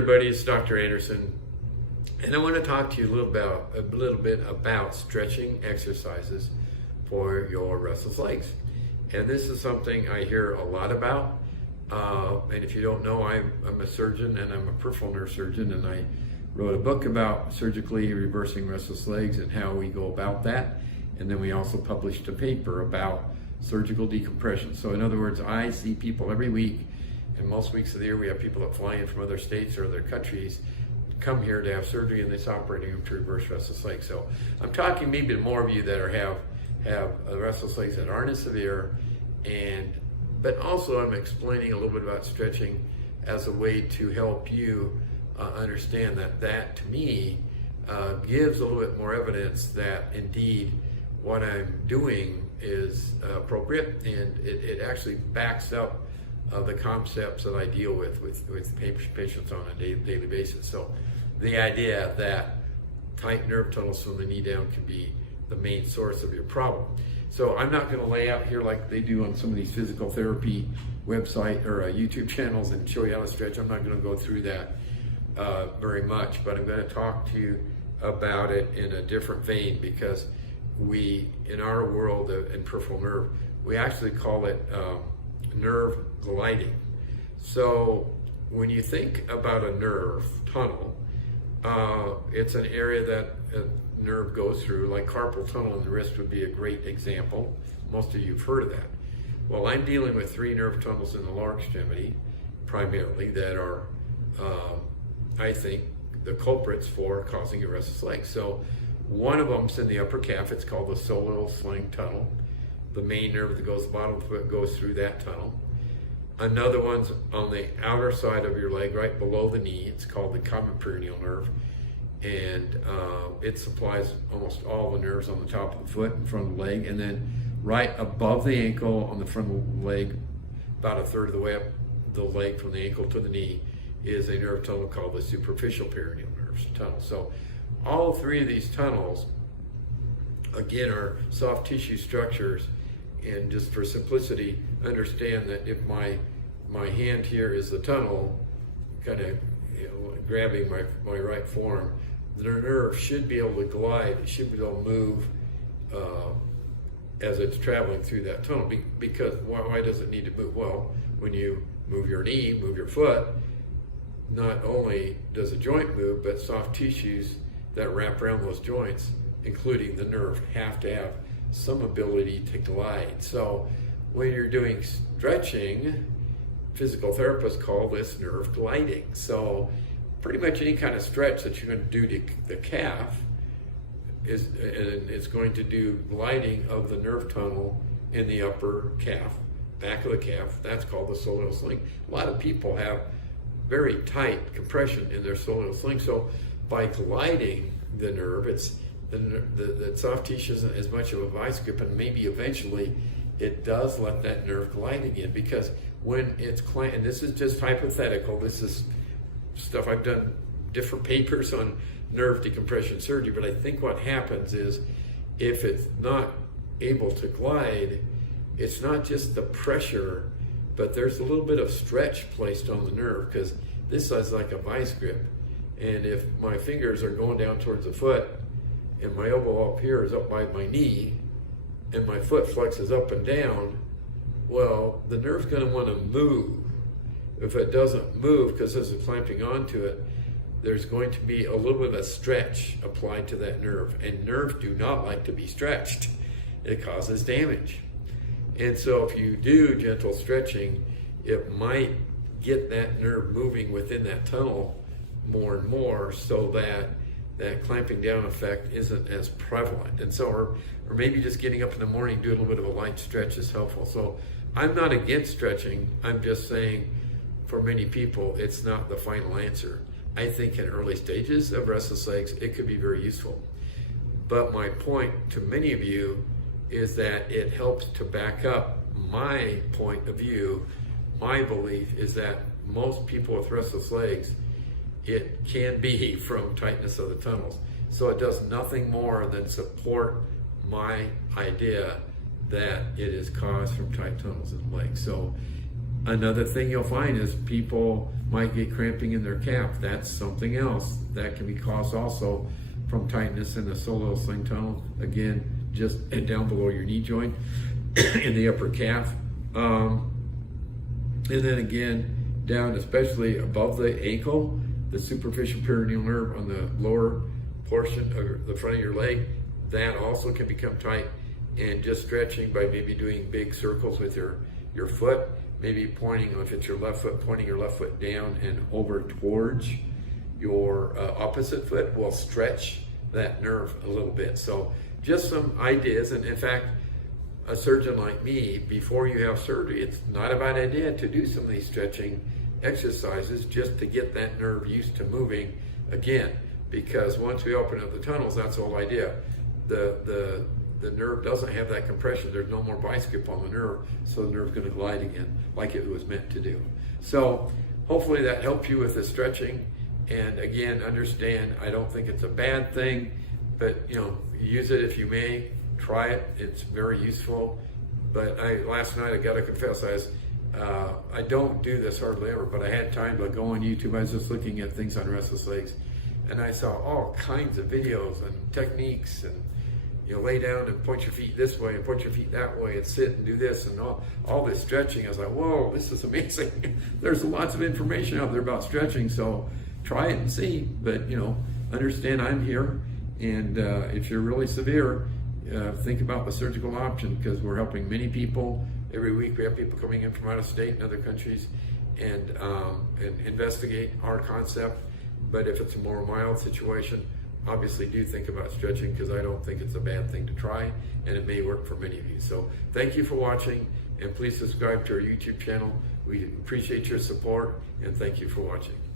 everybody, it's Dr. Anderson, and I want to talk to you a little bit about stretching exercises for your restless legs. And this is something I hear a lot about. And if you don't know, I'm a surgeon and I'm a peripheral nerve surgeon, and I wrote a book about surgically reversing restless legs and how we go about that. And then we also published a paper about surgical decompression. So in other words, I see people every week, and most weeks of the year we have people that fly in from other states or other countries come here to have surgery in this operating room to reverse restless legs. So I'm talking maybe to more of you that have restless legs that aren't as severe, but also I'm explaining a little bit about stretching as a way to help you understand that to me gives a little bit more evidence that indeed what I'm doing is appropriate, and it actually backs up the concepts that I deal with patients on a daily basis. So the idea that tight nerve tunnels from the knee down can be the main source of your problem. So I'm not going to lay out here like they do on some of these physical therapy website or YouTube channels and show you how to stretch. I'm not going to go through that very much, but I'm going to talk to you about it in a different vein, because in our world in peripheral nerve, we actually call it nerve gliding. So when you think about a nerve tunnel, it's an area that a nerve goes through, like carpal tunnel in the wrist would be a great example. Most of you have heard of that. Well, I'm dealing with 3 nerve tunnels in the lower extremity, primarily, that are, I think, the culprits for causing a restless leg. So one of them's in the upper calf. It's called the soleal sling tunnel. The main nerve that goes to the bottom of the foot goes through that tunnel. Another one's on the outer side of your leg, right below the knee. It's called the common peroneal nerve, and it supplies almost all the nerves on the top of the foot in front of the leg. And then right above the ankle on the front of the leg, about a third of the way up the leg from the ankle to the knee, is a nerve tunnel called the superficial peroneal nerve tunnel. So all 3 of these tunnels, again, are soft tissue structures. And just for simplicity, understand that if my hand here is the tunnel, kind of grabbing my right forearm, the nerve should be able to glide. It should be able to move as it's traveling through that tunnel. Because why does it need to move? Well, when you move your knee, move your foot, not only does a joint move, but soft tissues that wrap around those joints, including the nerve, have to have some ability to glide. So when you're doing stretching, physical therapists call this nerve gliding. So pretty much any kind of stretch that you're going to do to the calf is going to do gliding of the nerve tunnel in the upper calf, back of the calf. That's called the soleal sling. A lot of people have very tight compression in their soleal sling. So by gliding the nerve, it's the soft tissue isn't as much of a vice grip, and maybe eventually it does let that nerve glide again. Because when it's and this is just hypothetical, this is stuff I've done different papers on nerve decompression surgery, but I think what happens is if it's not able to glide, it's not just the pressure, but there's a little bit of stretch placed on the nerve, because this is like a vice grip. And if my fingers are going down towards the foot, and my elbow up here is up by my knee, and my foot flexes up and down, well, the nerve's going to want to move. If it doesn't move, because this is clamping onto it, there's going to be a little bit of a stretch applied to that nerve. And nerves do not like to be stretched. It causes damage. And so if you do gentle stretching, it might get that nerve moving within that tunnel more and more, so that clamping down effect isn't as prevalent. And so, or maybe just getting up in the morning, do a little bit of a light stretch is helpful. So I'm not against stretching. I'm just saying for many people, it's not the final answer. I think in early stages of restless legs, it could be very useful. But my point to many of you is that it helps to back up my point of view. My belief is that most people with restless legs, it can be from tightness of the tunnels. So it does nothing more than support my idea that it is caused from tight tunnels in the legs. So Another thing you'll find is people might get cramping in their calf. That's something else that can be caused also from tightness in the soleal sling tunnel. Again, just down below your knee joint in the upper calf. And then again, down especially above the ankle, the superficial peroneal nerve on the lower portion of the front of your leg, that also can become tight. And just stretching by maybe doing big circles with your foot, maybe pointing, if it's your left foot, pointing your left foot down and over towards your opposite foot will stretch that nerve a little bit. So just some ideas. And in fact, a surgeon like me, before you have surgery, it's not a bad idea to do some of these stretching exercises just to get that nerve used to moving again. Because once we open up the tunnels, that's the whole idea. The nerve doesn't have that compression. There's no more vice grip on the nerve, so the nerve's going to glide again like it was meant to do. So hopefully that helped you with the stretching. And again, understand, I don't think it's a bad thing, but use it if you may. Try it. It's very useful. But last night I got to confess, I don't do this hardly ever, but I had time to go on YouTube. I was just looking at things on restless legs, and I saw all kinds of videos and techniques, and lay down and point your feet this way and point your feet that way and sit and do this and all this stretching. I was like, whoa, this is amazing. There's lots of information out there about stretching, so try it and see. But understand I'm here, and if you're really severe, think about the surgical option, because we're helping many people. Every week we have people coming in from out of state and other countries and investigate our concept. But if it's a more mild situation, obviously do think about stretching, because I don't think it's a bad thing to try, and it may work for many of you. So thank you for watching, and please subscribe to our YouTube channel. We appreciate your support, and thank you for watching.